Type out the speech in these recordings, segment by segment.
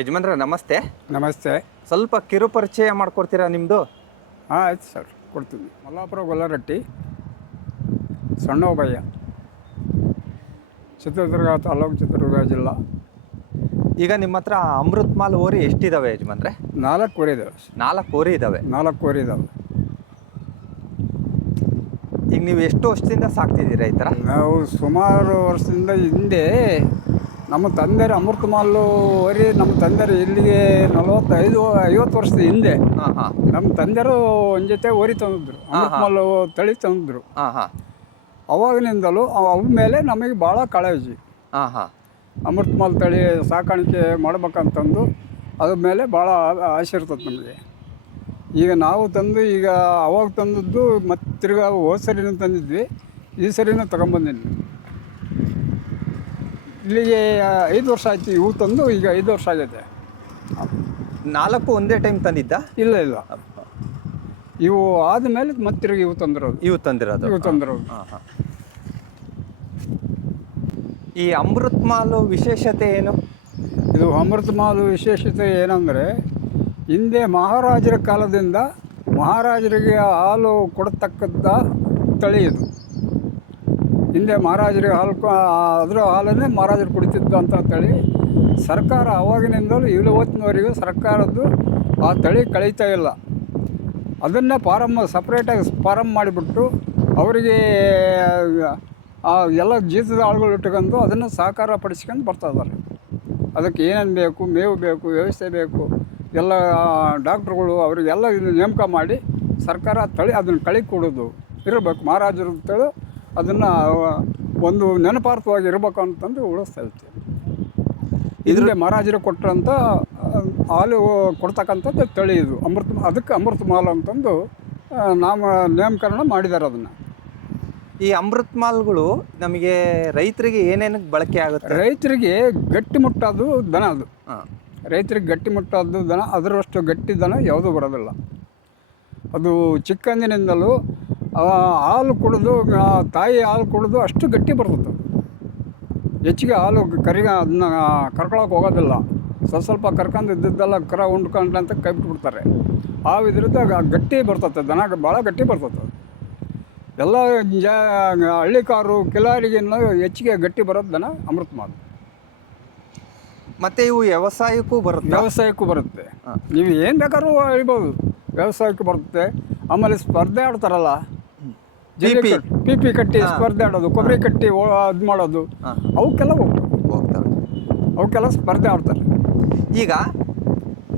ಯಜಮಾನ್ರೆ ನಮಸ್ತೆ. ನಮಸ್ತೆ. ಸ್ವಲ್ಪ ಕಿರು ಪರಿಚಯ ಮಾಡ್ಕೊಡ್ತೀರಾ ನಿಮ್ಮದು? ಆಯ್ತು ಸರ್, ಕೊಡ್ತೀನಿ. ಮಲ್ಲಾಪುರ ಗೊಲ್ಲರಟ್ಟಿ, ಸಣ್ಣೋಬಯ್ಯ, ಚಿತ್ರದುರ್ಗ ತಾಲೂಕು, ಚಿತ್ರದುರ್ಗ ಜಿಲ್ಲಾ. ಈಗ ನಿಮ್ಮ ಹತ್ರ ಅಮೃತ್ ಮಾಲ್ ಓರಿ ಎಷ್ಟಿದಾವೆ ಯಜಮಾನ್ರೆ? 4 ಓರಿ ಇದ್ದಾವೆ. 4 ಓರಿ ಇದ್ದಾವೆ. 4 ಓರಿ ಇದ್ದಾವೆ. ಈಗ ನೀವು ಎಷ್ಟು ವರ್ಷದಿಂದ ಸಾಕ್ತಿದ್ದೀರಾ ಈ ಥರ? ನಾವು ಸುಮಾರು ವರ್ಷದಿಂದ ಹಿಂದೆ ನಮ್ಮ ತಂದೆಯರು ಅಮೃತ ಮಾಲು ಓರಿ, ನಮ್ಮ ತಂದೆಯರು ಇಲ್ಲಿಗೆ 45-50 ವರ್ಷದ ಹಿಂದೆ ಹಾಂ ಹಾಂ ನಮ್ಮ ತಂದೆಯರು ಒಂದು ಜೊತೆ ಓರಿ ತಂದಿದ್ರು, ಅಮೃತ ಮಾಲು ತಳಿ ತಂದಿದ್ರು. ಹಾಂ ಹಾಂ ಅವಾಗಿನಿಂದಲೂ ಅವ ಮೇಲೆ ನಮಗೆ ಭಾಳ ಕಾಳಜಿ. ಹಾಂ ಹಾಂ ಅಮೃತ ಮಾಲ್ ತಳಿ ಸಾಕಾಣಿಕೆ ಮಾಡ್ಬೇಕಂತಂದು ಅದ್ರ ಮೇಲೆ ಭಾಳ ಆಸೆ ಇರ್ತದೆ ನಮಗೆ. ಈಗ ನಾವು ತಂದು, ಈಗ ಅವಾಗ ತಂದದ್ದು ಮತ್ತು ತಿರ್ಗಾ ಹೋದ ಸರಿನೂ ತಂದಿದ್ವಿ, ಈ ಸರಿನೂ ತಗೊಂಬಂದಿನಿ. ಇಲ್ಲಿಗೆ 5 ವರ್ಷ ಆಯ್ತು ಇವು ತಂದು, ಈಗ 5 ವರ್ಷ ಆಗೈತೆ. 4 ಒಂದೇ ಟೈಮ್ ತಂದಿದ್ದ? ಇಲ್ಲ ಇಲ್ಲ, ಇವು ಆದಮೇಲೆ ಮತ್ತೆ ತಿರುಗಿ ಇವು ತಂದಿರೋದು. ಇವು ತಂದಿರೋದು? ಹಾಂ ಹಾಂ. ಈ ಅಮೃತ್ ಮಾಲು ವಿಶೇಷತೆ ಏನು? ಇದು ಅಮೃತ ಮಾಲು ವಿಶೇಷತೆ ಏನಂದರೆ, ಹಿಂದೆ ಮಹಾರಾಜರ ಕಾಲದಿಂದ ಮಹಾರಾಜರಿಗೆ ಹಾಲು ಕೊಡತಕ್ಕಂಥ ತಳಿ ಇದು. ಹಿಂದೆ ಮಹಾರಾಜರಿಗೆ ಅದರ ಹಾಲನ್ನೇ ಮಹಾರಾಜರು ಕುಡಿತಿದ್ದಂಥ ತಳಿ. ಸರ್ಕಾರ ಆವಾಗಿನಿಂದಲೂ ಇವತ್ತಿನವರೆಗೂ ಸರ್ಕಾರದ್ದು ಆ ತಳಿ ಕಳೀತಾ ಇಲ್ಲ. ಅದನ್ನು ಸಪ್ರೇಟಾಗಿ ಫಾರಮ್ ಮಾಡಿಬಿಟ್ಟು ಅವರಿಗೆ ಎಲ್ಲ ಜೀತದ ಆಳುಗಳು ಇಟ್ಕೊಂಡು ಅದನ್ನು ಸಹಕಾರ ಪಡಿಸ್ಕೊಂಡು ಬರ್ತಾ ಇದ್ದಾರೆ. ಅದಕ್ಕೆ ಏನೇನು ಬೇಕು, ಮೇವು ಬೇಕು, ವ್ಯವಸ್ಥೆ ಬೇಕು, ಎಲ್ಲ ಡಾಕ್ಟ್ರುಗಳು ಅವರಿಗೆಲ್ಲ ನೇಮಕ ಮಾಡಿ ಸರ್ಕಾರ ತಳಿ ಅದನ್ನು ಕಳಿ ಕೊಡೋದು ಇರಬೇಕು. ಮಹಾರಾಜರ ತಳಿ ಅದನ್ನು ಒಂದು ನೆನಪಾರ್ಥವಾಗಿ ಇರಬೇಕು ಅಂತಂದು ಉಳಿಸ್ತಾ ಇರ್ತೀವಿ. ಇದರಲ್ಲಿ ಮಹಾರಾಜರು ಕೊಟ್ಟರಂಥ ಹಾಲು ಕೊಡ್ತಕ್ಕಂಥದ್ದು ತಳಿ ಇದು ಅದಕ್ಕೆ ಅಮೃತ ಮಾಲ್ ಅಂತಂದು ನಾಮಕರಣ ಮಾಡಿದ್ದಾರೆ. ಅದನ್ನು ಈ ಅಮೃತ್ ಮಾಲ್ಗಳು ನಮಗೆ ರೈತರಿಗೆ ಏನೇನಕ್ಕೆ ಬಳಕೆ ಆಗುತ್ತೆ? ರೈತರಿಗೆ ಗಟ್ಟಿಮುಟ್ಟಾದು ದನ ಅದು. ರೈತರಿಗೆ ಗಟ್ಟಿಮುಟ್ಟಾದ್ದು ದನ, ಅದರಷ್ಟು ಗಟ್ಟಿ ದನ ಯಾವುದೂ ಬರೋದಿಲ್ಲ. ಅದು ಚಿಕ್ಕಂದಿನಿಂದಲೂ ಹಾಲು ಕುಡಿದು, ತಾಯಿ ಹಾಲು ಕುಡಿದು ಅಷ್ಟು ಗಟ್ಟಿ ಬರ್ತದೆ. ಹೆಚ್ಚಿಗೆ ಹಾಲು ಅದನ್ನ ಕರ್ಕೊಳಕ್ಕೆ ಹೋಗೋದಿಲ್ಲ. ಸ್ವಲ್ಪ ಕರ್ಕೊಂಡು ಇದ್ದಿದ್ದೆಲ್ಲ ಕರ ಉಂಡ್ಕೊಂಡು ಅಂತ ಕೈ ಬಿಟ್ಬಿಡ್ತಾರೆ. ಇದ್ರದ್ದು ಗಟ್ಟಿ ಬರ್ತದೆ, ದನ ಭಾಳ ಗಟ್ಟಿ ಬರ್ತದೆ. ಎಲ್ಲ ಹಳ್ಳಿ ಕಾರು ಕಿಲಾರಿಗಿನ್ನ ಹೆಚ್ಚಿಗೆ ಗಟ್ಟಿ ಬರೋದು ದನ ಅಮೃತ ಮಾಲ್. ಮತ್ತು ಇವು ವ್ಯವಸಾಯಕ್ಕೂ ಬರುತ್ತೆ. ನೀವು ಏನು ಬೇಕಾದ್ರೂ ಹೇಳ್ಬೋದು, ವ್ಯವಸಾಯಕ್ಕೂ ಬರುತ್ತೆ. ಆಮೇಲೆ ಸ್ಪರ್ಧೆ ಆಡ್ತಾರಲ್ಲ, ಪಿ ಕಟ್ಟಿ ಸ್ಪರ್ಧೆ ಆಡೋದು, ಕೊಬ್ಬರಿ ಕಟ್ಟಿ ಅದು ಮಾಡೋದು, ಅವಕ್ಕೆಲ್ಲ ಹೋಗ್ತಾರೆ. ಅವಕ್ಕೆಲ್ಲ ಸ್ಪರ್ಧೆ ಆಡ್ತಾರೆ. ಈಗ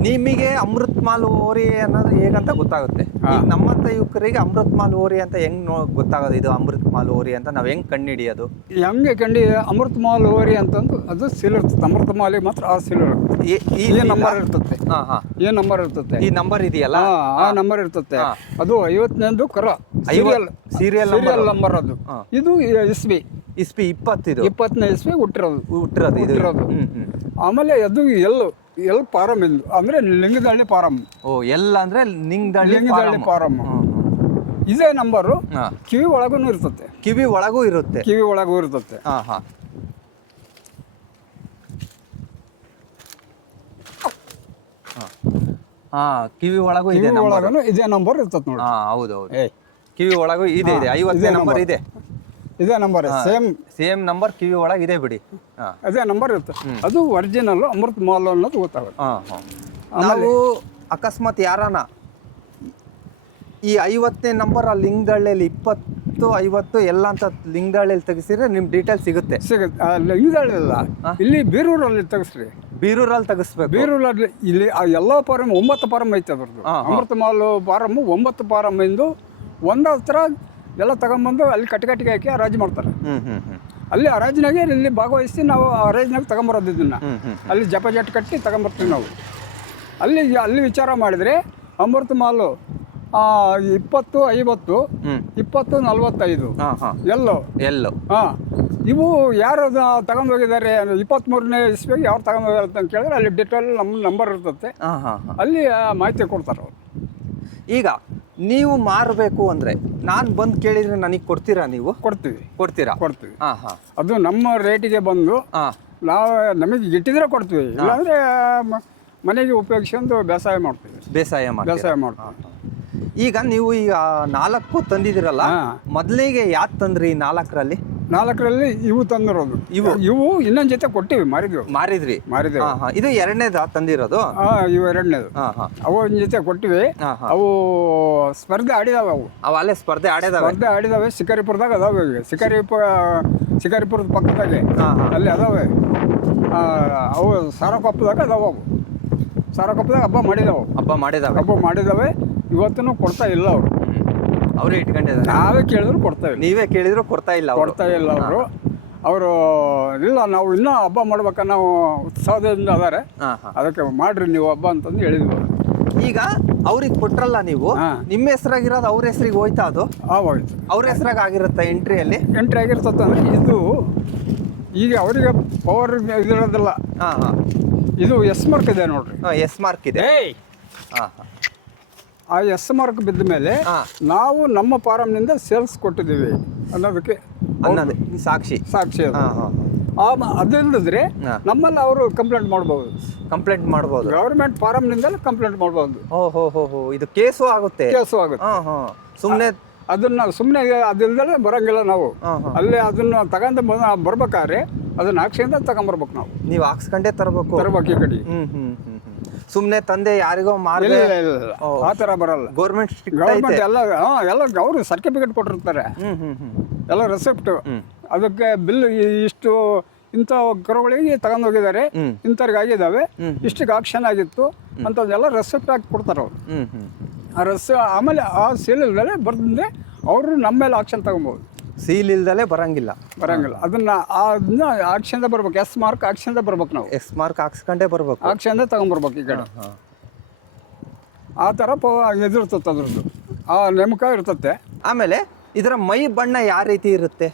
ನಿಮಗೆ ಅಮೃತ್ ಮಾಲ್ ಓರಿ ಅನ್ನೋದು ಹೇಗಂತ ಗೊತ್ತಾಗುತ್ತೆ? ನಮ್ಮಂಥ ಯುವಕರಿಗೆ ಅಮೃತ್ ಮಾಲ್ ಓರಿ ಅಂತ ಹೆಂಗೆ ಗೊತ್ತಾಗೋದು? ಇದು ಅಮೃತ್ ಮಾಲ್ ಓರಿ ಅಂತ ನಾವು ಹೆಂಗೆ ಕಂಡುಹಿಡಿಯೋದು? ಹೆಂಗೆ ಅಮೃತ ಮಾಲ್ ಓರಿ ಅಂತಂದು ಅದು ಸೀಲ್ ಇರ್ತದೆ. ಅಮೃತ ಮಾಲಿಗೆ ಮಾತ್ರ ಆ ಸೀಲ್ ಇರುತ್ತೆ. ಈ ನಂಬರ್ ಇರ್ತದೆ. ಈ ನಂಬರ್ ಇರ್ತದೆ. ಈ ನಂಬರ್ ಇದೆಯಲ್ಲ, ಆ ನಂಬರ್ ಇರ್ತದೆ. ಅದು 50ನೇದು ಕರ ಸೀರಿಯಲ್ ನಂಬರ್. ಅದು ಇದು ಇಸ್ವಿ 20ನೇ ಇಸ್ವಿ ಹುಟ್ಟಿರೋದು. ಆಮೇಲೆ ಅದು ಎಲ್ ಫಾರಮ್ ಎಂದು ಅಂದರೆ ಲಿಂಗದಹಳ್ಳಿ ಫಾರಮ್. ಅಂದ್ರೆ ಲಿಂಗದಹಳ್ಳಿ ಫಾರಮ್. ಇದೇ ನಂಬರು ಕಿವಿ ಒಳಗೂ ಇರ್ತದೆ. ಕಿವಿ ಒಳಗೂ ಇರುತ್ತೆ. ಕಿವಿ ಒಳಗೂ ಇದೇ ನಂಬರ್ ಇರ್ತದೆ ನೋಡಿ. ಹೌದೌದು, ಕಿವಿ ಒಳಗೂ ಇದೆ. 50ನೇ ನಂಬರ್ ಇದೆ. ಇದೇ ನಂಬರ್ ಸೇಮ್ ನಂಬರ್ ಕಿವಿ ಒಳಗೆ ಇದೆ ಬಿಡಿ. ಅದೇ ನಂಬರ್ ಇರುತ್ತೆ. ಅದು ಒರಿಜಿನಲ್ ಅಮೃತ ಮಾಲ್ ಅನ್ನೋದು ಗೊತ್ತಾಗುತ್ತೆ. ನಾವು ಅಕಸ್ಮಾತ್ ಯಾರಾನ ಈ 50ನೇ ನಂಬರ್ ಆ ಲಿಂಗದಹಳ್ಳಿಯಲ್ಲಿ 20, 50 ಎಲ್ಲ ಅಂತ ಲಿಂಗದಹಳ್ಳಿಯಲ್ಲಿ ತೆಗೆಸಿದ್ರೆ ನಿಮ್ಮ ಡೀಟೇಲ್ಸ್ ಸಿಗುತ್ತೆ. ಲಿಂಗದಹಳ್ಳಿ ಇಲ್ಲ, ಇಲ್ಲಿ ಬೀರೂರಲ್ಲಿ ತೆಗೆಸ್ರಿ. ಬೀರೂರಲ್ಲಿ ತೆಗಿಸ್ಬೇಕು. ಬೀರೂರಲ್ಲಿ ಇಲ್ಲಿ ಎಲ್ಲ ಫಾರಮ್ 9 ಫಾರಮ್ ಐತೆ ಅದ್ರದ್ದು. ಅಮೃತ ಮಾಲ್ ಫಾರಮ್ 9 ಫಾರಮ್ ಇಂದು ಒಂದ ಹತ್ರ ಎಲ್ಲ ತಗೊಂಬಂದು ಅಲ್ಲಿ ಕಟ್ಟಿಗೆ ಹಾಕಿ ಹರಾಜು ಮಾಡ್ತಾರೆ. ಅಲ್ಲಿ ಹರಾಜಿನಾಗೆ ಇಲ್ಲಿ ಭಾಗವಹಿಸಿ ನಾವು ಹರಾಜಿನಾಗ ತಗೊಂಬರೋದು. ಇದನ್ನು ಅಲ್ಲಿ ಜಟ್ ಕಟ್ಟಿ ತಗೊಂಬರ್ತೀವಿ ನಾವು. ಅಲ್ಲಿ ವಿಚಾರ ಮಾಡಿದರೆ ಅಮೃತ ಮಾಲು 20, 50, 20, 45 ಎಲ್ಲೋ. ಇವು ಯಾರು ತಗೊಂಡು ಹೋಗಿದ್ದಾರೆ 23ನೇ ಇಸ್ವಿಗೆ ಯಾರು ತಗೊಂಡು ಹೋಗ್ಯಾರ ಅಂತ ಕೇಳಿದ್ರೆ ಅಲ್ಲಿ ಡಿಟೇಲ್ ನಮ್ಮ ನಂಬರ್ ಇರ್ತದೆ. ಅಲ್ಲಿ ಮಾಹಿತಿ ಕೊಡ್ತಾರೆ ಅವರು. ಈಗ ನೀವು ಮಾರಬೇಕು ಅಂದರೆ ನಾನು ಬಂದು ಕೇಳಿದರೆ ನನಗೆ ಕೊಡ್ತೀರಾ? ನೀವು ಕೊಡ್ತೀವಿ. ಕೊಡ್ತೀರಾ? ಅದು ನಮ್ಮ ರೇಟಿಗೆ ಬಂದು ನಾವು ನಮಗೆ ಗಿಟ್ಟಿದ್ರೆ ಕೊಡ್ತೀವಿ, ಇಲ್ಲಾಂದರೆ ಮನೆಗೆ ಉಪಯೋಗಿಸ್ಕೊಂಡು ಬೇಸಾಯ ಮಾಡ್ತೀವಿ. ಬೇಸಾಯ ಮಾಡ್ತೀವಿ. ಈಗ ನೀವು ಈಗ 4 ತಂದಿದ್ದೀರಲ್ಲ, ಮೊದಲಿಗೆ ಯಾಕೆ ತಂದ್ರಿ 4ರಲ್ಲಿ? 4ರಲ್ಲಿ ಇವು ತಂದಿರೋದು. ಇವು ಇನ್ನೊಂದು ಜೊತೆ ಕೊಟ್ಟಿವಿ, ಮಾರಿದ್ವಿ. ಇದು 2ನೇದ ತಂದಿರೋದು? ಇವು 2ನೇದು. ಅವು ಒಂದು ಜೊತೆ ಕೊಟ್ಟಿವಿ. ಅವು ಸ್ಪರ್ಧೆ ಆಡಿದಾವೆ. ಅವು ಅಲ್ಲೇ ಸ್ಪರ್ಧೆ ಆಡಿದಾವೆ. ಶಿಕಾರಿಪುರದಾಗ ಅದಾವೆ. ಈಗ ಶಿಕಾರಿಪುರದ ಪಕ್ಕದಾಗೆ ಅಲ್ಲಿ ಅದಾವೆ. ಅವು ಸಾರಕೊಪ್ಪದಾಗ ಅದಾವೆ. ಸಾರಕೊಪ್ಪದಾಗ ಹಬ್ಬ ಮಾಡಿದಾವೆ. ಇವತ್ತೂ ಕೊಡ್ತಾ ಇಲ್ಲ ಅವರು. ಅವರೇ ಇಟ್ಕೊಂಡಿದ್ದಾರೆ. ನಾವೇ ಕೇಳಿದ್ರು ಕೊಡ್ತೇವೆ. ನೀವೇ ಕೇಳಿದ್ರು ಕೊಡ್ತಾ ಇಲ್ಲ ಅವರು ಇಲ್ಲ, ನಾವು ಇನ್ನೂ ಹಬ್ಬ ಮಾಡ್ಬೇಕ, ನಾವು ಉತ್ಸಾಹದಿಂದ ಅದಾರೆ, ಅದಕ್ಕೆ ಮಾಡ್ರಿ ನೀವು ಹಬ್ಬ ಅಂತಂದು ಹೇಳಿದ್ವಿ. ಈಗ ಅವ್ರಿಗೆ ಕೊಟ್ರಲ್ಲ ನೀವು, ನಿಮ್ಮ ಹೆಸರಾಗಿರೋದು ಅವ್ರ ಹೆಸರಿಗೆ ಹೋಯ್ತಾ? ಅದು ಹೋಯ್ತು. ಅವ್ರ ಹೆಸರಾಗ ಆಗಿರುತ್ತೆ ಎಂಟ್ರಿ ಆಗಿರ್ತಂದ್ರೆ ಇದು ಈಗ ಅವರಿಗೆ ಪವರ್ ಇದಿರೋದಿಲ್ಲ. ಇದು ಎಸ್ ಮಾರ್ಕ್ ಇದೆ ನೋಡ್ರಿ. ಎಸ್ ಮಾರ್ಕ್ ಇದೆ. ಆ ಎಸ್ ಮಾರ್ಕ್ ಬಿದ್ದ ಮೇಲೆ ನಾವು ನಮ್ಮ ಫಾರಮ್ನಿಂದ ಸೇಲ್ಸ್ ಕೊಟ್ಟಿದ್ದೀವಿ ಅನ್ನೋದಕ್ಕೆ ಸಾಕ್ಷಿ ಅದಿಲ್ಲದ್ರೆ ನಮ್ಮಲ್ಲಿ ಅವರು ಕಂಪ್ಲೇಂಟ್ ಮಾಡ್ಬೋದು. ಗವರ್ಮೆಂಟ್ ಫಾರಮ್ನಿಂದಲೇ ಕಂಪ್ಲೇಂಟ್ ಮಾಡ್ಬೋದು. ಇದು ಕೇಸು ಆಗುತ್ತೆ. ಸುಮ್ಮನೆ ಸುಮ್ಮನೆ ಅದಿಲ್ಲದೆ ಬರಂಗಿಲ್ಲ. ನಾವು ಅಲ್ಲೇ ಅದನ್ನ ತಗೊಂಡು ಬರ್ಬೇಕಾದ್ರೆ ಅದನ್ನ ಹಾಕ್ಸಿಂದ ತಗೊಂಬರ್ಬೇಕು. ನೀವು ಹಾಕ್ಸ್ಕೊಂಡೇ ತರಬೇಕು ಈ ಕಡೆ. ಸುಮ್ಮನೆ ತಂದೆ ಯಾರಿಗೋ ಆ ಥರ ಬರಲ್ಲ. ಗೌರ್ಮೆಂಟ್ ಎಲ್ಲ ಅವರು ಸರ್ಟಿಫಿಕೇಟ್ ಕೊಟ್ಟಿರ್ತಾರೆ, ಎಲ್ಲ ರೆಸಿಪ್ಟ್, ಅದಕ್ಕೆ ಬಿಲ್ ಇಷ್ಟು ಇಂಥ ಕರುಗಳಿಗೆ ತಗೊಂಡೋಗಿದ್ದಾರೆ, ಇಂಥವ್ರಿಗೆ ಆಗಿದ್ದಾವೆ, ಇಷ್ಟಿಗೆ ಆಕ್ಷನ್ ಆಗಿತ್ತು ಅಂತದೆಲ್ಲ ರೆಸಿಪ್ಟ್ ಹಾಕಿ ಕೊಡ್ತಾರೆ ಅವರು. ಆಮೇಲೆ ಆ ಸೀಲ್ ಇಲ್ದಲೆ ಬರ್ದ್ರೆ ಅವರು ನಮ್ಮ ಮೇಲೆ ಆಕ್ಷನ್ ತಗೊಬೋದು. ಸೀಲ್ ಇಲ್ದಲೆ ಬರಂಗಿಲ್ಲ. ಅದನ್ನ ಆಕ್ಷನ್ದ ಬರ್ಬೇಕು. ಎಸ್ ಮಾರ್ಕ್ ಆಕ್ಷನ್ದ ಬರ್ಬೇಕು. ನಾವು ಎಸ್ ಮಾರ್ಕ್ ಹಾಕ್ಸ್ಕೊಂಡೇ ಬರ್ಬೇಕು. ಆಕ್ಷನ್ದ ತಗೊಂಡ್ಬರ್ಬೇಕು ಈ ಕಡೆ. ಆ ಥರ ಎದುರ್ತದೆ ಅದ್ರದ್ದು, ಆ ನೇಮಕ ಇರ್ತತೆ. ಆಮೇಲೆ ಇದರ ಮೈ ಬಣ್ಣ ಯಾವ ರೀತಿ ಇರುತ್ತೆ?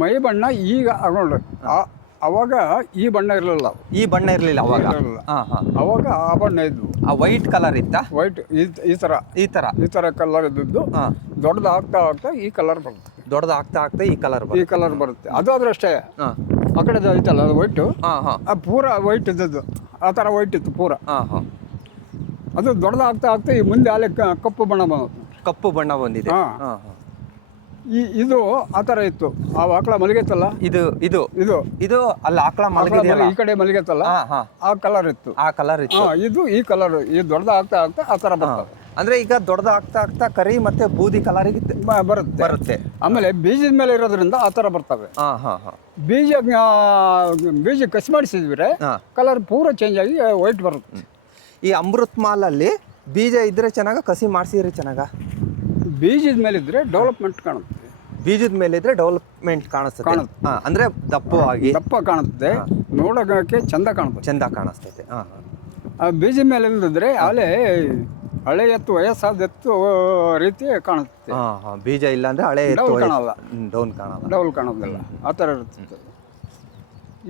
ಮೈ ಬಣ್ಣ ಈಗ ನೋಡ್ರಿ, ಅವಾಗ ಈ ಬಣ್ಣ ಇರಲಿಲ್ಲ. ಅವಾಗ ಆ ಬಣ್ಣ ಇದ್ವು. ಆ ವೈಟ್ ಕಲರ್ ಇತ್ತಾ? ವೈಟ್ ಈ ಥರ ಕಲರ್ ಇದ್ದದ್ದು ದೊಡ್ಡದು ಆಗ್ತಾ ಈ ಕಲರ್ ಬರುತ್ತೆ. ಈ ಕಲರ್ ಬರುತ್ತೆ. ಅದು ಆದ್ರೆ ಅಷ್ಟೇ. ಆ ಕಡೆ ಐತಲ್ಲ ಅದು ವೈಟು, ಪೂರ ವೈಟ್ ಇದ್ದದ್ದು. ಆ ಥರ ವೈಟ್ ಇತ್ತು ಪೂರ. ಅದು ದೊಡ್ಡದಾಗ್ತಾ ಈ ಮುಂದೆ ಅಲ್ಲೇ ಕಪ್ಪು ಬಣ್ಣ ಬಂದಿದೆ. ಇದು ಆ ಥರ ಇತ್ತು. ಆ ಆಕಳ ಮಲಗೈತಲ್ಲ, ಇದು ಅಲ್ಲ ಆಕಳ ಮಲಗಿದೆಯಲ್ಲ, ಈ ಕಡೆ ಮಲಗೈತಲ್ಲ, ಆ ಕಲರ್ ಇತ್ತು. ಇದು ಈ ಕಲರ್ ಈ ದೊಡ್ಡದಾಗ್ತಾ ಆ ಥರ ಬರ್ತದೆ. ಅಂದ್ರೆ ಈಗ ದೊಡ್ಡದಾಗ್ತಾ ಕರಿ ಮತ್ತೆ ಬೂದಿ ಕಲರಿಗೆ ಬರುತ್ತೆ. ಆಮೇಲೆ ಬೀಜದ ಮೇಲೆ ಇರೋದ್ರಿಂದ ಆ ಥರ ಬರ್ತವೆ. ಬೀಜ ಕಸಿ ಮಾಡಿಸಿದ್ರೆ ಕಲರ್ ಪೂರ ಚೇಂಜ್ ಆಗಿ ವೈಟ್ ಬರುತ್ತೆ. ಈ ಅಮೃತ್ ಮಾಲಲ್ಲಿ ಬೀಜ ಇದ್ರೆ ಚೆನ್ನಾಗ, ಕಸಿ ಮಾಡಿಸಿದ್ರೆ ಚೆನ್ನಾಗ? ಬೀಜದ ಮೇಲೆ ಇದ್ರೆ ಡೆವಲಪ್ಮೆಂಟ್ ಕಾಣುತ್ತೆ. ಅಂದ್ರೆ ದಪ್ಪ ಕಾಣುತ್ತೆ, ನೋಡೋಕೆ ಚಂದ ಕಾಣಿಸ್ತೈತೆ. ಬೀಜದ ಮೇಲೆ ಇಲ್ಲದಿದ್ರೆ ಹಳೆ ಎತ್ತು ವಯಸ್ಸಾದ ಎತ್ತು ರೀತಿ ಕಾಣುತ್ತೆ. ಬೀಜ ಇಲ್ಲ ಅಂದ್ರೆ ಹಳೆ ಡೌಲ್ ಕಾಣೋದಿಲ್ಲ. ಆ ಥರ ಇರುತ್ತೆ.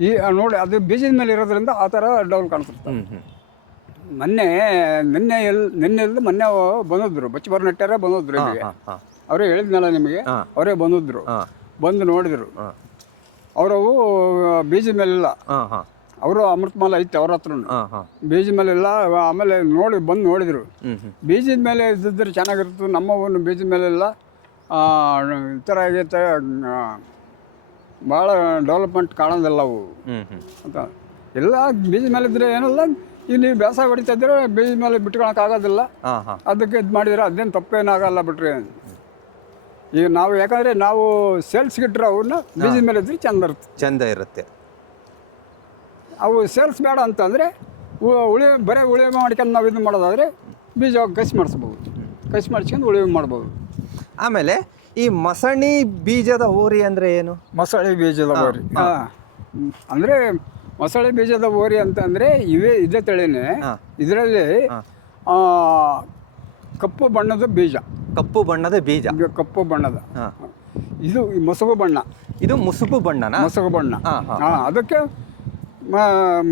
ಈ ನೋಡಿ, ಅದು ಬೀಜದ ಮೇಲೆ ಇರೋದ್ರಿಂದ ಆ ಥರ ಡೌಲ್ ಕಾಣಿಸುತ್ತೆ. ಮೊನ್ನೆ ಬಂದಿದ್ರು, ಬಚ್ಚಬಾರ ನೆಟ್ಟಾರೆ ಬಂದಿದ್ರು ಇಲ್ಲಿಗೆ. ಅವರೇ ಹೇಳಿದ್ನಲ್ಲ ನಿಮಗೆ, ಅವರೇ ಬಂದು ನೋಡಿದ್ರು. ಅವರವು ಬೀಜದ ಮೇಲಿಲ್ಲ. ಅವರು ಅಮೃತ ಮಾಲ ಐತೆ ಅವ್ರ ಹತ್ರ, ಬೀಜದ ಮೇಲೆ ಇಲ್ಲ. ಆಮೇಲೆ ಬಂದು ನೋಡಿದ್ರು. ಬೀಜದ ಮೇಲೆ ಇದ್ದಿದ್ರೆ ಚೆನ್ನಾಗಿರುತ್ತೆ, ನಮ್ಮವನ್ನು ಬೀಜದ ಮೇಲೆ ಇಲ್ಲ, ಈ ಥರ ಆಗೈತೆ, ಭಾಳ ಡೆವಲಪ್ಮೆಂಟ್ ಕಾಣೋದಿಲ್ಲ ಅವು ಅಂತ. ಎಲ್ಲ ಬೀಜದ ಮೇಲೆ ಇದ್ರೆ ಏನಲ್ಲ, ಈಗ ನೀವು ಬೇಸಾಯ ಹೊಡಿತಾ ಇದ್ರೆ ಬೀಜದ ಮೇಲೆ ಬಿಟ್ಕೊಳಕ್ ಆಗೋದಿಲ್ಲ. ಅದಕ್ಕೆ ಇದು ಮಾಡಿದ್ರೆ ಅದೇನು ತಪ್ಪೇನಾಗಲ್ಲ ಬಿಟ್ರಿ. ಈಗ ನಾವು ಯಾಕಂದರೆ ನಾವು ಸೇಲ್ಸ್ಗೆ ಇಟ್ಟರೆ ಅವನ್ನ ಬೀಜದ ಮೇಲೆ ಇದ್ರೆ ಚಂದ ಇರುತ್ತೆ. ಅವು ಸೇಲ್ಸ್ ಬೇಡ ಅಂತಂದರೆ ಬರೀ ಉಳಿವೆ ಮಾಡ್ಕೊಂಡು ನಾವು ಇದು ಮಾಡೋದಾದರೆ ಬೀಜ ಕಸಿ ಮಾಡಿಸ್ಕೊಂಡು ಉಳಿವೆ ಮಾಡ್ಬೋದು. ಆಮೇಲೆ ಈ ಮಸಣಿ ಬೀಜದ ಹೋರಿ ಅಂದರೆ ಏನು? ಮೊಸಳೆ ಬೀಜದ ಹೋರಿ ಅಂದರೆ ಮೊಸಳೆ ಬೀಜದ ಹೋರಿ ಅಂತಂದರೆ ಇದೇ ತಳಿನೇ. ಇದರಲ್ಲಿ ಕಪ್ಪು ಬಣ್ಣದ ಬೀಜ. ಕಪ್ಪು ಬಣ್ಣದ ಇದು ಮುಸುಗು ಬಣ್ಣ. ಇದು ಮುಸುಗು ಬಣ್ಣ. ಅದಕ್ಕೆ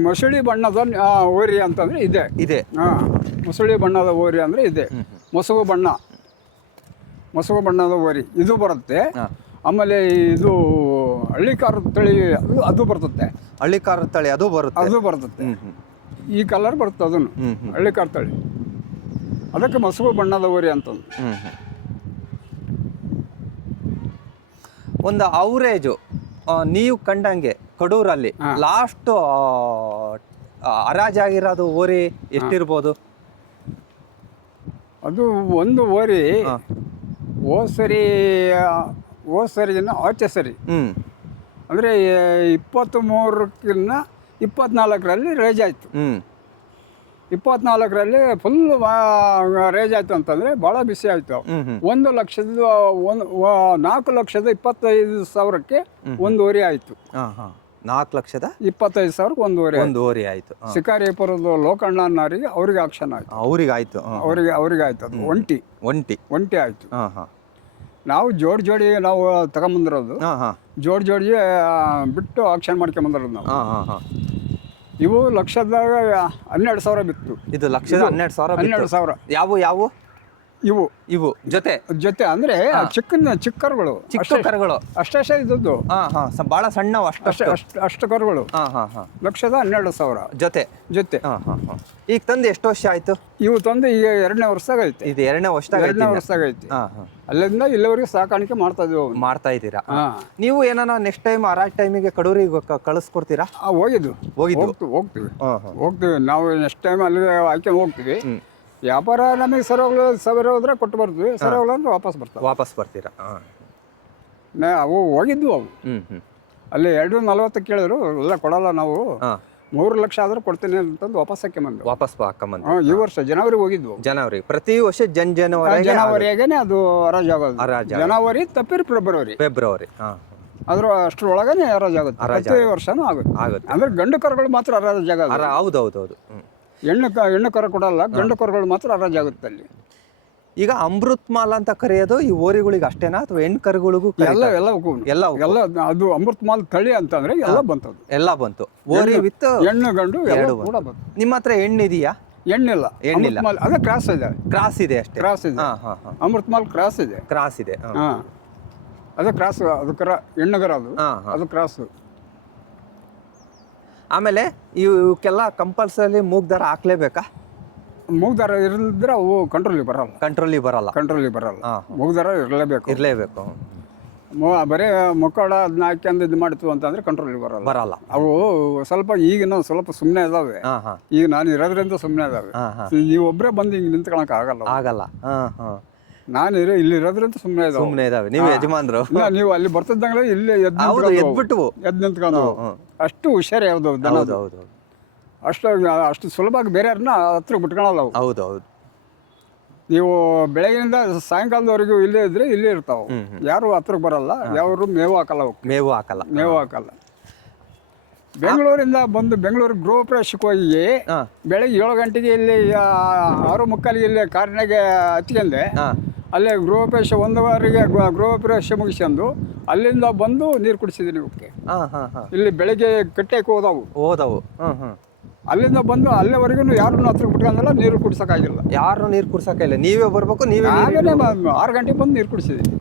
ಮೊಸಳಿ ಬಣ್ಣದ ಹೋರಿ ಅಂತಂದರೆ ಇದೆ. ಮೊಸಳಿ ಬಣ್ಣದ ಹೋರಿ ಅಂದರೆ ಇದೆ. ಮೊಸುಗು ಬಣ್ಣದ ಹೋರಿ ಇದು ಬರುತ್ತೆ. ಆಮೇಲೆ ಇದು ಹಳ್ಳಿಕಾರ ತಳಿ ಅದು ಬರ್ತದೆ. ಹಳ್ಳಿಕಾರ ತಳಿ ಅದು ಬರುತ್ತೆ. ಅದು ಬರ್ತದೆ. ಈ ಕಲರ್ ಬರುತ್ತೆ ಅದನ್ನು ಹಳ್ಳಿಕಾರ ತಳಿ. ಅದಕ್ಕೆ ಮಸುಕು ಬಣ್ಣದ ಹೋರಿ ಅಂತಂದು. ಒಂದು ಅವರೇಜು ನೀವು ಕಂಡಂಗೆ ಕಡೂರಲ್ಲಿ ಲಾಸ್ಟ್ ಹರಾಜಾಗಿರೋದು ಹೋರಿ ಎಷ್ಟಿರ್ಬೋದು? ಅದು ಒಂದು ಹೋರಿ ಹೋದ ಸರಿಗಿನ್ನ ಆಚೆ ಸರಿ ಅಂದರೆ 23ಕ್ಕಿನ್ನ 24ರಲ್ಲಿ ರೇಜ್ ಆಯಿತು. 24ರಲ್ಲಿ ಫುಲ್ ರೇಜ್ ಆಯಿತು ಅಂತಂದರೆ ಭಾಳ ಬಿಸಿ ಆಯಿತು. 4,25,000ಕ್ಕೆ ಒಂದು ಹೋರಿ ಆಯಿತು. 4,25,000ಕ್ಕೆ ಒಂದು ಹೋರಿ ಆಯಿತು. ಶಿಕಾರಿಪುರದ ಲೋಕಣ್ಣನವರಿಗೆ ಅವ್ರಿಗೆ ಆಕ್ಷನ್ ಆಯಿತು. ಅವ್ರಿಗೆ ಆಯ್ತು. ಅದು ಒಂಟಿ ಆಯಿತು. ನಾವು ಜೋಡಿ ನಾವು ತಗೊಂಬಂದಿರೋದು. ಜೋಡಿ ಬಿಟ್ಟು ಆಕ್ಷನ್ ಮಾಡ್ಕೊಂಬಂದಿರೋದು ನಾವು. ಇವು ಲಕ್ಷದಾಗ 12,000 ಬಿತ್ತು. ಇದು ಲಕ್ಷದ 12,000. ಯಾವ ಇವು ಜೊತೆ ಅಂದ್ರೆ ಚಿಕ್ಕ ಕರುಗಳು, ಅಷ್ಟೇ ಇದ್ದದ್ದು. ಬಹಳ ಸಣ್ಣ ಅಷ್ಟು ಕರುಗಳು. ಲಕ್ಷದ 12,000 ಜೊತೆ. ಈಗ ತಂದು ಎಷ್ಟು ವರ್ಷ ಆಯ್ತು? ಇವು ತಂದು ಈಗ 2ನೇ ವರ್ಷದಾಗ ಐತೆ. ಇದು 2ನೇ ವರ್ಷದಾಗ ಐತಿ. ಅಲ್ಲಿಂದ ಇಲ್ಲಿವರೆಗೆ ಸಾಕಾಣಿಕೆ ಮಾಡ್ತಾ ಇದ್ದೀರಾ? ನೀವು ಏನಾನ ನೆಕ್ಸ್ಟ್ ಟೈಮ್ ಹರಾಜ್ ಟೈಮಿಗೆ ಕಡೂರಿಗೆ ಕಳಿಸ್ಕೊಡ್ತೀರಾ? ಹೋಗ್ತೀವಿ. ನಾವು ನೆಕ್ಸ್ಟ್ ಟೈಮ್ ಅಲ್ಲಿ ಆಯ್ಕೆ ಹೋಗ್ತೀವಿ. ವ್ಯಾಪಾರ ನಮಗೆ ಸರಿ ಹೋದ್ರೆ ಕೊಟ್ಟು ಬರ್ತೀವಿ, ಸರಿ ಹೋಗಲ್ಲ ಅಂದ್ರೆ ವಾಪಸ್ ಬರ್ತೀರಾ? ಅವು ಹೋಗಿದ್ವು. ಅವು ಅಲ್ಲಿ 2,40 ಕೇಳಿದ್ರು, ಎಲ್ಲ ಕೊಡಲ್ಲ ನಾವು, 3 ಲಕ್ಷ ಆದ್ರೆ ಕೊಡ್ತೀನಿ ಅಂತಂದು ವಾಪಸ್ ಹಾಕೊಂಬಂದು. ಈ ವರ್ಷ ಜನವರಿ ಹೋಗಿದ್ವು. ಜನವರಿ ಪ್ರತಿ ವರ್ಷ ಜನವರಿಯಾಗೇನೆ ಅದು ಹರಾಜ್ ಆಗೋದು. ಜನವರಿ ತಪ್ಪಿರಿ ಫೆಬ್ರವರಿ ಅಷ್ಟರೊಳಗನೆ ಹರಾಜ್ ಆಗುತ್ತೆ. ಪ್ರತಿ ವರ್ಷನೂ ಆಗುತ್ತೆ. ಅಂದ್ರೆ ಗಂಡು ಕರುಗಳು ಮಾತ್ರ ಹರಾಜ್ ಆಗೋದು. ಹೌದೌದು. ಹೆಣ್ಣು ಕರು ಕೊಡಲ್ಲ, ಗಂಡು ಕರುಗಳು ಮಾತ್ರ ಹರಾಜ್ ಆಗುತ್ತೆ ಅಲ್ಲಿ. ಈಗ ಅಮೃತ್ ಮಾಲ್ ಅಂತ ಕರೆಯೋದು ಈ ಹೋರಿಗಳಿಗೆ ಅಷ್ಟೇನಾ ಅಥವಾ ಹೆಣ್ಣು ಕರುಗಳಿಗೂ? ಎಲ್ಲ ಅದು ಅಮೃತ್ ಮಾಲ್ ತಳಿ ಅಂತಂದ್ರೆ ಎಲ್ಲ ಬಂತು. ಹೋರಿ ವಿತ್ ಹೆಣ್ಣು ಗಂಡು ಎರಡು ಕೂಡ ಬಂತು. ನಿಮ್ಮ ಹತ್ರ ಹೆಣ್ಣಿದೆಯಾ? ಹೆಣ್ಣಿಲ್ಲ. ಅದೇ ಕ್ರಾಸ್ ಇದೆ ಅಷ್ಟೇ. ಅಮೃತ್ ಮಾಲ್ ಕ್ರಾಸ್ ಇದೆ. ಅದು ಕ್ರಾಸ್, ಅದು ಕರ ಹೆಣ್ಣುಗರ, ಅದು ಕ್ರಾಸ್. ಆಮೇಲೆ ಇವಕ್ಕೆಲ್ಲ ಕಂಪಲ್ಸರಿ ಮೂಗ್ದಾರ ಹಾಕ್ಲೇಬೇಕಾ? ಮೂಗ್ದಾರ ಇರಲಿದ್ರೆ ಅವು ಕಂಟ್ರೋಲಿಗೆ ಬರಲ್ಲ. ಮೂಗ್ದಾರ ಇರಲೇಬೇಕು. ಬರೀ ಮೊಕ್ಕಳ ಅದನ್ನ ಹಾಕ್ಯಂದು ಇದು ಮಾಡ್ತು ಅಂತಂದ್ರೆ ಕಂಟ್ರೋಲಿಗೆ ಬರಲ್ಲ. ಅವು ಸ್ವಲ್ಪ ಈಗಿನ ಸ್ವಲ್ಪ ಸುಮ್ಮನೆ ಇದಾವೆ. ಈಗ ನಾನು ಇರೋದ್ರಿಂದ ಸುಮ್ಮನೆ ಇದಾವೆ. ನೀವು ಒಬ್ಬರೇ ಬಂದು ಹಿಂಗೆ ನಿಂತ್ಕೊಳಕ್ ಆಗಲ್ಲ. ನಾನು ಇಲ್ಲಿರೋದ್ರಿಂದ ಸುಮ್ಮನೆ ಇದಾವೆ. ನೀವು ಯಜಮಾನ್ರು, ನೀವು ಅಲ್ಲಿ ಬರ್ತಿದ್ದಂಗೆ ಇಲ್ಲಿ ಎದ್ದು ನಿಂತ್ಕೊಂಡು ಅಷ್ಟು ಹುಷಾರು ಯಾವ್ದು ಅಷ್ಟು ಸುಲಭವಾಗಿ ಬೇರೆಯವ್ರನ್ನ ಹತ್ರ ಬಿಟ್ಕೊಳಲ್ಲ ಅವು. ಹೌದೌದು. ನೀವು ಬೆಳಗಿನಿಂದ ಸಾಯಂಕಾಲದವರೆಗೂ ಇಲ್ಲೇ ಇದ್ರೆ ಇಲ್ಲೇ ಇರ್ತಾವೆ. ಯಾರು ಹತ್ರಕ್ಕೆ ಬರಲ್ಲ, ಯಾರು ಮೇವು ಹಾಕಲ್ಲ. ಬೆಂಗಳೂರಿಂದ ಬಂದು ಬೆಂಗಳೂರು ಗೃಹ ಪ್ರವೇಶಕ್ಕೆ ಹೋಗಿ ಬೆಳಗ್ಗೆ 7 ಗಂಟೆಗೆ ಇಲ್ಲಿ 6:45 ಇಲ್ಲಿ ಕಾರಿನಾಗೆ ಹತ್ಕೊಂಡೆ. ಅಲ್ಲೇ ಗೃಹ ಪ್ರವೇಶ 1:15ಗೆ ಗೃಹ ಪ್ರವೇಶ ಮುಗಿಸ್ಕೊಂಡು ಅಲ್ಲಿಂದ ಬಂದು ನೀರು ಕುಡಿಸಿದ್ದೀನಿ ಇವಕ್ಕೆ. ಇಲ್ಲಿ ಬೆಳಗ್ಗೆ ಕಟ್ಟೆಗೆ ಹೋದವು. ಅಲ್ಲಿಂದ ಬಂದು ಅಲ್ಲಿವರೆಗೂ ಯಾರನ್ನು ಹತ್ರ ಬಿಟ್ಕೊಂಡಲ್ಲ, ನೀರು ಕುಡ್ಸೋಕ್ಕಾಗಿಲ್ಲ. ನೀರು ಕುಡ್ಸೋಕ್ಕಾಗಿಲ್ಲ, ನೀವೇ ಬರ್ಬೇಕು. 6 ಗಂಟೆಗೆ ಬಂದು ನೀರು ಕುಡಿಸಿದ್ದೀನಿ.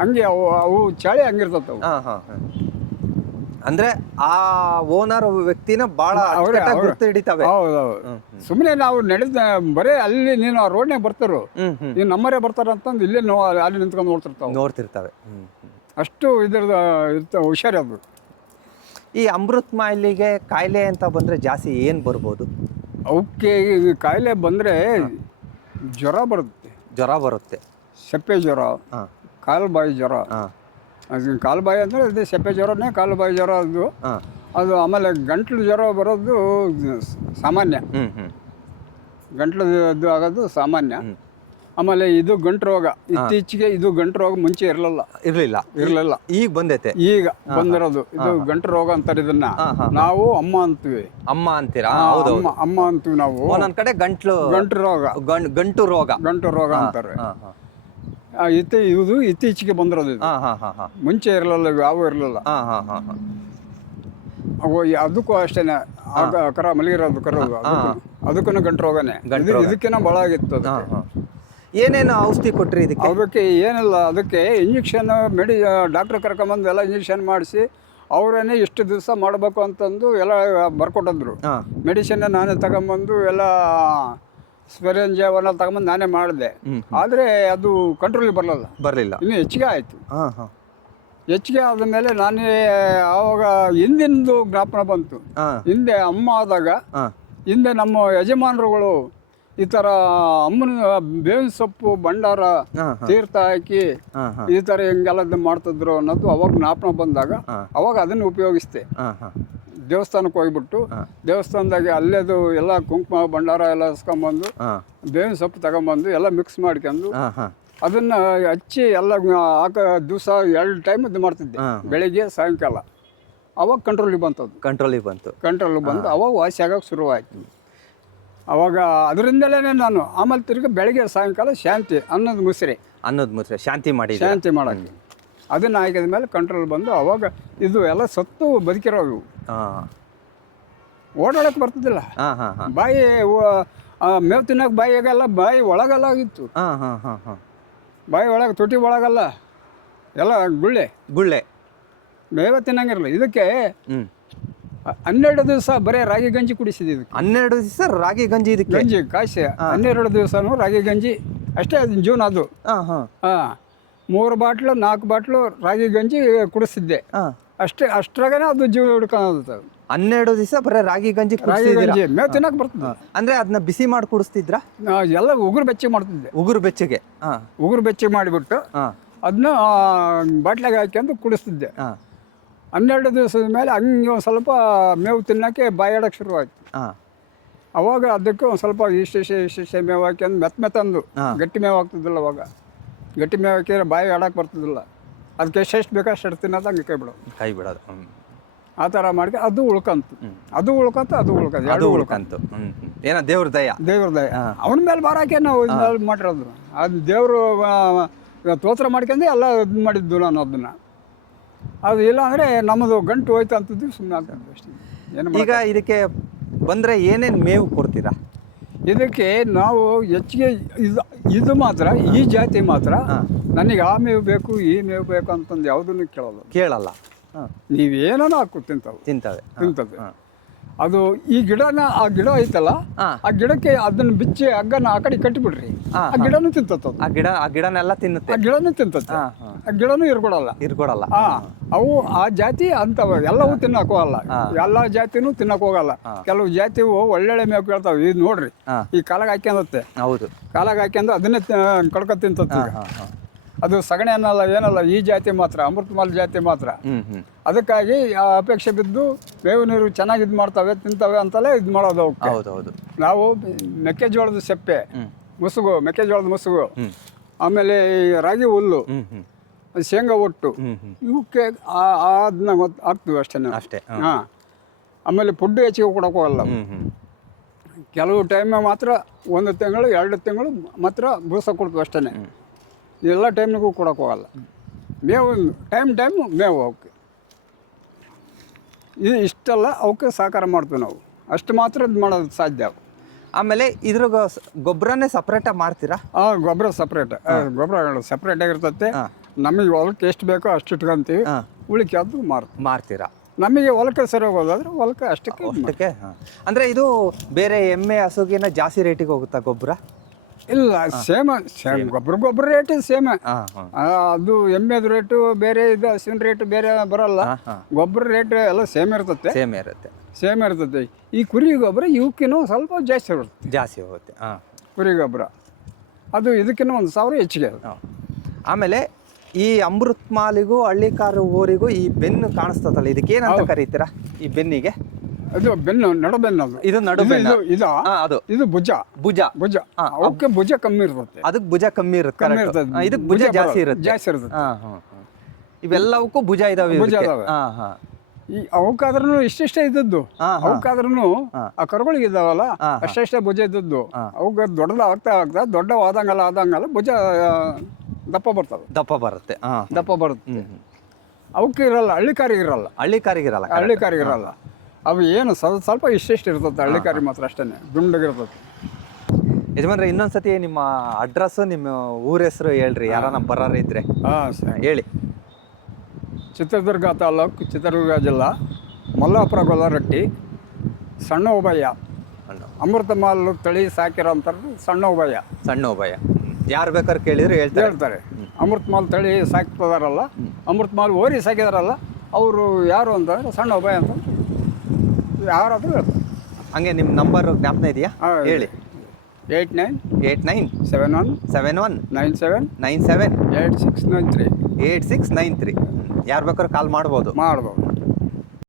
ಹಂಗೆ ಅವು ಚಳಿ ಹಂಗಿರ್ತವೆ. ಅಂದ್ರೆ ಆ ಓನರ್ ವ್ಯಕ್ತಿನ ಬಹಳ ಹಿಡಿತಾವೆ. ಹೌದೌದು. ಸುಮ್ಮನೆ ನಾವು ನಡೆದ ಬರೇ ಅಲ್ಲಿ ನೀನು ಆ ರೋಡ್ನಾಗ ಬರ್ತಾರೋ, ನೀವು ನಮ್ಮರೇ ಬರ್ತಾರ ಅಂತಂದು ಇಲ್ಲೇ ಅಲ್ಲಿ ನಿಂತ್ಕೊಂಡು ನೋಡ್ತಿರ್ತಾವೆ. ಅಷ್ಟು ಇದ್ರ ಹುಷಾರದು. ಈ ಅಮೃತ್ ಮಾಲಿಗೆ ಕಾಯಿಲೆ ಅಂತ ಬಂದ್ರೆ ಜಾಸ್ತಿ ಏನ್ ಬರ್ಬೋದು? ಅವಕ್ಕೆ ಕಾಯಿಲೆ ಬಂದ್ರೆ ಜ್ವರ ಬರುತ್ತೆ. ಸೆಪ್ಪೆ ಜ್ವರ, ಕಾಲುಬಾಯಿ ಜ್ವರ. ಕಾಲುಬಾಯಿ ಅಂದರೆ ಅದೇ ಸೆಪ್ಪೆ ಜ್ವರನೇ ಕಾಲುಬಾಯಿ ಜ್ವರ. ಅದು ಆಮೇಲೆ ಗಂಟ್ಲು ಜ್ವರ ಬರೋದು ಸಾಮಾನ್ಯ. ಗಂಟ್ಲು ಆಗೋದು ಸಾಮಾನ್ಯ. ಆಮೇಲೆ ಇದು ಗಂಟು ರೋಗ. ಇತ್ತೀಚೆಗೆ ಇದು ಗಂಟು ರೋಗ ಮುಂಚೆ ಇರಲಿಲ್ಲ. ಈಗ ಬಂದೈತೆ. ಈಗ ಬಂದಿರೋದು ಇದು ಗಂಟು ರೋಗ ಅಂತಾರೆ. ಇದನ್ನ ನಾವು ಅಮ್ಮ ಅಂತೀವಿ. ಅಮ್ಮ ಅಂತೀರಾ? ಅಮ್ಮ ಅಂತೀವಿ ನಾವು. ಒಂದೊಂದ್ ಕಡೆ ಗಂಟು ರೋಗ ಅಂತಾರೆ. ಇದು ಇತ್ತೀಚೆಗೆ ಬಂದಿರೋದು. ಮುಂಚೆ ಇರಲಿಲ್ಲ, ಯಾವ ಇರಲಿಲ್ಲ. ಅದಕ್ಕೂ ಅಷ್ಟೇನೆ. ಕರ ಮಲಗಿರೋದು ಕರು, ಅದಕ್ಕೂ ಗಂಟು ರೋಗನೇ. ಇದಕ್ಕಿನ್ನ ಭಾಳ ಆಗಿತ್ತು. ಏನೇನು ಔಷಧಿ ಕೊಟ್ರಿ ಇದಕ್ಕೆ? ಅದಕ್ಕೆ ಏನಿಲ್ಲ, ಅದಕ್ಕೆ ಇಂಜೆಕ್ಷನ್ ಡಾಕ್ಟ್ರ್ ಕರ್ಕೊಂಬಂದು ಎಲ್ಲ ಇಂಜೆಕ್ಷನ್ ಮಾಡಿಸಿ ಅವರೇನೆ ಇಷ್ಟು ದಿವಸ ಮಾಡಬೇಕು ಅಂತಂದು ಎಲ್ಲ ಬರ್ಕೊಟ್ಟಿದ್ರು. ಮೆಡಿಸಿನ್ ನಾನೇ ತಗೊಂಬಂದು ಎಲ್ಲ ಸ್ಪೆರೆಂಜ್ ಅವನ್ನ ತಗೊಂಬಂದು ನಾನೇ ಮಾಡಿದೆ. ಆದರೆ ಅದು ಕಂಟ್ರೋಲಿಗೆ ಬರಲಿಲ್ಲ, ಇನ್ನು ಹೆಚ್ಚಿಗೆ ಆಯಿತು. ಹೆಚ್ಚಿಗೆ ಆದಮೇಲೆ ನಾನೇ ಆವಾಗ ಹಿಂದಿಂದು ಜ್ಞಾಪನ ಬಂತು. ಹಿಂದೆ ಅಮ್ಮ ಆದಾಗ ಹಿಂದೆ ನಮ್ಮ ಯಜಮಾನರುಗಳು ಈ ಥರ ಅಮ್ಮನ ಬೇವಿನ ಸೊಪ್ಪು ಭಂಡಾರ ತೀರ್ಥ ಹಾಕಿ ಈ ಥರ ಹಿಂಗೆಲ್ಲ ಮಾಡ್ತಿದ್ರು ಅನ್ನೋದು ಅವಾಗ ಜ್ಞಾಪನ ಬಂದಾಗ ಅವಾಗ ಅದನ್ನು ಉಪಯೋಗಿಸ್ದೆ. ದೇವಸ್ಥಾನಕ್ಕೆ ಹೋಗ್ಬಿಟ್ಟು ದೇವಸ್ಥಾನದಾಗೆ ಅಲ್ಲೇದು ಎಲ್ಲ ಕುಂಕುಮ ಭಂಡಾರ ಎಲ್ಲ ಹಸ್ಕೊಂಬಂದು ಬೇವಿನ ಸೊಪ್ಪು ತಗೊಂಬಂದು ಎಲ್ಲ ಮಿಕ್ಸ್ ಮಾಡ್ಕೊಂಡು ಅದನ್ನ ಹಚ್ಚಿ ಎಲ್ಲ ದಿವಸ 2 ಟೈಮ್ ಇದು ಮಾಡ್ತಿದ್ದೆ, ಬೆಳಿಗ್ಗೆ ಸಾಯಂಕಾಲ. ಅವಾಗ ಕಂಟ್ರೋಲಿಗೆ ಬಂತು ಬಂದು ಅವಾಗ ವಾಸಿ ಆಗೋಕೆ ಶುರುವಾಯಿತು. ಅವಾಗ ಅದರಿಂದಲೇ ನಾನು ಆಮೇಲೆ ತಿರುಗಿ ಬೆಳಗ್ಗೆ ಸಾಯಂಕಾಲ ಶಾಂತಿ ಅನ್ನೋದು ಮುಸ್ರೆ ಶಾಂತಿ ಮಾಡೋಕ್ಕೆ ಅದನ್ನು ಹಾಕಿದ ಮೇಲೆ ಕಂಟ್ರೋಲ್ ಬಂದು ಅವಾಗ ಇದು ಎಲ್ಲ ಸತ್ತು ಬದುಕಿರೋವು. ಓಡಾಡಕ್ಕೆ ಬರ್ತಿದ್ದಿಲ್ಲ, ಬಾಯಿ ಮೇವು ತಿನ್ನೋಕೆ ಬಾಯಿಗೆಲ್ಲ ಬಾಯಿ ಒಳಗೆಲ್ಲ ಆಗಿತ್ತು, ಬಾಯಿ ಒಳಗೆ ತುಟಿ ಒಳಗಲ್ಲ ಎಲ್ಲ ಗುಳ್ಳೆ ಮೇವೆ ತಿನ್ನಂಗಿರಲ್ಲ. ಇದಕ್ಕೆ 12 ದಿವಸ ಬರೀ ರಾಗಿ ಗಂಜಿ ಕುಡಿಸಿದೆ. ಇದಕ್ಕೆ 12 ದಿವಸ ರಾಗಿ ಗಂಜಿ, ಇದಕ್ಕೆ ಗಂಜಿ ಕಾಯಿಸಿ 12 ದಿವಸನೂ ರಾಗಿ ಗಂಜಿ ಅಷ್ಟೇ. ಅದು ಜೀವನ ಅದು. 3 ಬಾಟ್ಲು 4 ಬಾಟ್ಲು ರಾಗಿ ಗಂಜಿ ಕುಡಿಸಿದ್ದೆ ಅಷ್ಟೇ. ಅಷ್ಟ್ರಾಗನೇ ಅದು ಜೀವನ ಹಿಡ್ಕೊಳ್ಳೋದು. 12 ದಿವಸ ಬರೀ ರಾಗಿ ಗಂಜಿ ಮೇವು ತಿನ್ನಕ್ಕೆ ಬರ್ತದೆ. ಅಂದ್ರೆ ಅದನ್ನ ಬಿಸಿ ಮಾಡಿ ಕುಡಿಸ್ತಿದ್ರ? ಎಲ್ಲ ಉಗುರು ಬೆಚ್ಚಗೆ ಮಾಡ್ತಿದ್ದೆ. ಉಗುರು ಬೆಚ್ಚಗೆ ಮಾಡಿಬಿಟ್ಟು ಅದನ್ನ ಬಾಟ್ಲಾಗ ಹಾಕ್ಯಂದು ಕುಡಿಸ್ತಿದ್ದೆ. 12 ದಿವಸದ ಮೇಲೆ ಹಂಗೆ ಒಂದು ಸ್ವಲ್ಪ ಮೇವು ತಿನ್ನೋಕ್ಕೆ ಬಾಯಾಡಕ್ಕೆ ಶುರುವಾಯ್ತು. ಅವಾಗ ಅದಕ್ಕೆ ಒಂದು ಸ್ವಲ್ಪ ಇಷ್ಟೇ ಮೇವು ಹಾಕ್ಯಂದು ಮೆತ್ತಂದು ಗಟ್ಟಿ ಮೇವು ಆಗ್ತಿದ್ದಿಲ್ಲ. ಅವಾಗ ಗಟ್ಟಿ ಮೇವು ಹಾಕಿದ್ರೆ ಬಾಯಿ ಆಡಕ್ಕೆ ಬರ್ತಿದ್ದಿಲ್ಲ. ಅದಕ್ಕೆ ಎಷ್ಟೆಷ್ಟು ಬೇಕೋ ಅಷ್ಟು ತಿನ್ನೋದು ಹಂಗೆ ಕೈ ಬಿಡೋದು ಆ ಥರ ಮಾಡಿ ಅದು ಉಳ್ಕಂತು. ಎರಡು ಉಳ್ಕಂತು. ಏನೋ ದೇವ್ರ ದಯ ಅವನ ಮೇಲೆ ಬಾರಾಕೆ ನಾವು ಇದು ಮಾಡಿರೋದು. ಅದು ದೇವರು ಸ್ತೋತ್ರ ಮಾಡ್ಕೊಂಡು ಎಲ್ಲ ಇದು ಮಾಡಿದ್ದು ನಾನು ಅದನ್ನು. ಅದು ಇಲ್ಲ ಅಂದರೆ ನಮ್ಮದು ಗಂಟು ಹೋಯ್ತು ಅಂತದ್ದು ಸುಮ್ಮನೆ ಆಗ್ತದೆ ಅಷ್ಟೇ. ಈಗ ಇದಕ್ಕೆ ಬಂದರೆ ಏನೇನು ಮೇವು ಕೊಡ್ತೀರಾ? ಇದಕ್ಕೆ ನಾವು ಹೆಚ್ಚಿಗೆ ಇದು ಮಾತ್ರ, ಈ ಜಾತಿ ಮಾತ್ರ ನನಗೆ ಆ ಮೇವು ಬೇಕು ಈ ಮೇವು ಬೇಕು ಅಂತಂದು ಯಾವುದನ್ನು ಕೇಳಲ್ಲ. ನೀವೇನೋ ಹಾಕು ತಿಂತವೆ. ಅದು ಈ ಗಿಡನ ಆ ಗಿಡ ಐತಲ್ಲ, ಆ ಗಿಡಕ್ಕೆ ಅದನ್ನ ಬಿಚ್ಚಿ ಹಗ್ಗನ ಆ ಕಡೆ ಕಟ್ಟಿಬಿಡ್ರಿ, ಆ ಗಿಡನೂ ತಿಂತದ. ಆ ಗಿಡನೆಲ್ಲ ತಿನ್ನುತ್ತೆ. ಆ ಗಿಡನೂ ಇರ್ಕೊಡಲ್ಲ. ಅವು ಆ ಜಾತಿ ಅಂತವ ಎಲ್ಲವೂ ತಿನ್ನಕ್ ಹೋಗಲ್ಲ. ಎಲ್ಲಾ ಜಾತಿನೂ ತಿನ್ನಕ್ ಹೋಗಲ್ಲ. ಕೆಲವು ಜಾತಿವು ಒಳ್ಳೊಳ್ಳೆ ಮೇವು ಕೇಳ್ತಾವ. ಇದು ನೋಡ್ರಿ, ಈ ಕಾಲಾಗ ಹಾಕ್ಯಂದತ್ತೆ. ಕಾಲಾಗ ಹಾಕ್ಯಂದು ಅದನ್ನೇ ಕಡ್ಕೊ ತಿಂತತ್ತೆ. ಅದು ಸಗಣಿ ಅನ್ನಲ್ಲ ಏನಲ್ಲ. ಈ ಜಾತಿ ಮಾತ್ರ ಅಮೃತಮಾಲ್ ಜಾತಿ ಮಾತ್ರ. ಅದಕ್ಕಾಗಿ ಅಪೇಕ್ಷೆ ಬಿದ್ದು ಮೇವು ನೀರು ಚೆನ್ನಾಗಿ ಇದು ಮಾಡ್ತವೆ ತಿಂತವೆ ಅಂತಲೇ ಇದು ಮಾಡೋದು. ನಾವು ಮೆಕ್ಕೆಜೋಳದ ಸೆಪ್ಪೆ ಮುಸುಗು, ಮೆಕ್ಕೆಜೋಳದ ಮುಸುಗು, ಆಮೇಲೆ ರಾಗಿ ಹುಲ್ಲು, ಶೇಂಗಾ ಒಟ್ಟು, ಇವಕ್ಕೆ ಅದನ್ನ ಹಾಕ್ತೀವಿ ಅಷ್ಟೇ. ಆಮೇಲೆ ಫುಡ್ ಹೆಚ್ಚಿಗೆ ಕೊಡೋಕೆ ಹೋಗಲ್ಲ. ಕೆಲವು ಟೈಮ್ ಮಾತ್ರ 1 ತಿಂಗಳು 2 ತಿಂಗಳು ಮಾತ್ರ ಬೂಸ ಕೊಡ್ತೀವಿ ಅಷ್ಟೇ. ಎಲ್ಲ ಟೈಮ್ನಿಗೂ ಕೊಡೋಕೆ ಹೋಗಲ್ಲ. ಮೇವು ಟೈಮ್ ಮೇವು ಅವಕ್ಕೆ ಇದು ಇಷ್ಟೆಲ್ಲ ಅವಕ್ಕೆ ಸಹಕಾರ ಮಾಡ್ತೀವಿ ನಾವು. ಅಷ್ಟು ಮಾತ್ರ ಇದು ಮಾಡೋದು ಸಾಧ್ಯ. ಆಮೇಲೆ ಇದ್ರ ಗೊಬ್ಬರನೇ ಸಪ್ರೇಟಾಗಿ ಮಾಡ್ತೀರಾ? ಗೊಬ್ಬರ ಗೊಬ್ಬರಗಳು ಸಪ್ರೇಟಾಗಿರ್ತತೆ. ನಮಗೆ ಹೊಲಕ್ಕೆ ಎಷ್ಟು ಬೇಕೋ ಅಷ್ಟು ಇಟ್ಕೊಂತೀವಿ, ಉಳಿಕೆ ಅದು ಮಾರ್ತೀರಾ? ನಮಗೆ ಹೊಲಕ್ಕೆ ಸರಿ ಹೋಗೋದಾದ್ರೆ ಹೊಲಕ್ಕೆ ಅಷ್ಟಕ್ಕೆ. ಅಂದರೆ ಇದು ಬೇರೆ ಎಮ್ಮೆ ಹಸುಗಿನ ಜಾಸ್ತಿ ರೇಟಿಗೆ ಹೋಗುತ್ತಾ ಗೊಬ್ಬರ? ಇಲ್ಲ, ಸೇಮ್ ಗೊಬ್ಬರ ರೇಟ್ ಸೇಮ್. ಅದು ಎಮ್ಮೆದ ರೇಟು ಬೇರೆ, ಇದು ಹಸಿನ ರೇಟ್ ಬೇರೆ ಬರಲ್ಲ. ಗೊಬ್ಬರ ರೇಟ್ ಎಲ್ಲ ಸೇಮ್ ಇರ್ತತೆ. ಈ ಕುರಿ ಗೊಬ್ಬರ ಇವಕ್ಕಿನ್ನೂ ಸ್ವಲ್ಪ ಜಾಸ್ತಿ ಹೋಗುತ್ತೆ. ಕುರಿ ಗೊಬ್ಬರ ಅದು ಇದಕ್ಕಿನ್ನೂ 1,000 ಹೆಚ್ಚಿಗೆ. ಆಮೇಲೆ ಈ ಅಮೃತ್ ಮಾಲಿಗೂ ಹಳ್ಳಿಕಾರು ಓರಿಗೂ ಈ ಬೆನ್ನು ಕಾಣಿಸ್ತದಲ್ಲ, ಇದಕ್ಕೆ ಏನಂತ ಕರೀತೀರಾ ಈ ಬೆನ್ನಿಗೆ? ಇದು ಬೆನ್ನು, ನಡುಬೆನ್ನು. ಇದು ನಡುಬೆನ್ನು. ಇದು ಭುಜ. ಅವಕ್ಕೆ ಭುಜ ಕಮ್ಮಿ ಇರ್ತದೆ, ಅದಕ್ಕೆ ಭುಜ ಕಮ್ಮಿ ಇರುತ್ತೆ. ಇದಕ್ಕೆ ಭುಜ ಜಾಸ್ತಿ ಇರುತ್ತೆ. ಇವೆಲ್ಲವಕ್ಕೂ ಭುಜ ಇದಾವೆ. ಈ ಅವಕ್ಕಾದ್ರೂ ಇಷ್ಟೇ ಇದ್ದದ್ದು. ಅವಕ್ಕಾದ್ರೂ ಆ ಕರುಗಳಿಗೆ ಇದ್ದಾವಲ್ಲ ಅಷ್ಟೇ ಭುಜ ಇದ್ದದ್ದು. ಅವಕ್ಕೆ ದೊಡ್ಡದಾಗ್ತಾ ದೊಡ್ಡವಾದಂಗಲ್ಲ ಭುಜ ದಪ್ಪ ಬರುತ್ತೆ. ಅವಕ್ಕೆ ಇರಲ್ಲ, ಹಳ್ಳಿಕಾರಿಗಿರಲ್ಲ. ಅವು ಏನು ಸ್ವಲ್ಪ ಇಷ್ಟಿಷ್ಟು ಇರ್ತದೆ. ಹಳ್ಳಿಕಾರಿ ಮಾತ್ರ ಅಷ್ಟೇ ದುಂಡಗಿರ್ತದೆ. ಯಜಮಾನ್ರೆ ಇನ್ನೊಂದ್ಸತಿ ನಿಮ್ಮ ಅಡ್ರೆಸ್ ನಿಮ್ಮ ಊರ ಹೆಸರು ಹೇಳ್ರಿ ಯಾರನ್ನ ಬರೋರು ಇದ್ರೆ. ಹಾಂ ಸರ್. ಹೇಳಿ. ಚಿತ್ರದುರ್ಗ ತಾಲೂಕು, ಚಿತ್ರದುರ್ಗ ಜಿಲ್ಲಾ, ಮಲ್ಲಾಪುರ ಗೊಲ್ಲರಟ್ಟಿ, ಸಣ್ಣ ಉಭಯ. ಅಮೃತ ಮಾಲು ತಳಿ ಸಾಕಿರೋಂಥದ್ದು ಸಣ್ಣ ಉಭಯ. ಸಣ್ಣ ಉಭಯ ಯಾರು ಬೇಕಾದ್ರೆ ಕೇಳಿದ್ರು ಹೇಳ್ತಾರೆ. ಅಮೃತ ಮಾಲ್ ತಳಿ ಸಾಕ್ತಿದಾರಲ್ಲ, ಅಮೃತ ಮಾಲ್ ಓರಿ ಸಾಕಿದಾರಲ್ಲ, ಅವರು ಯಾರು ಅಂತಂದ್ರೆ ಸಣ್ಣ ಉಭಯ ಅಂತ ಯಾರಾದರೂ ಹೇಳ್ತಾರೆ. ಹಂಗೆ ನಿಮ್ಮ ನಂಬರ್ ಜ್ಞಾಪನ ಇದೆಯಾ? ಹೇಳಿ. 8971719797 87 8693. 8693. ಯಾರು ಬೇಕಾದ್ರೂ ಕಾಲ್ ಮಾಡ್ಬೋದು.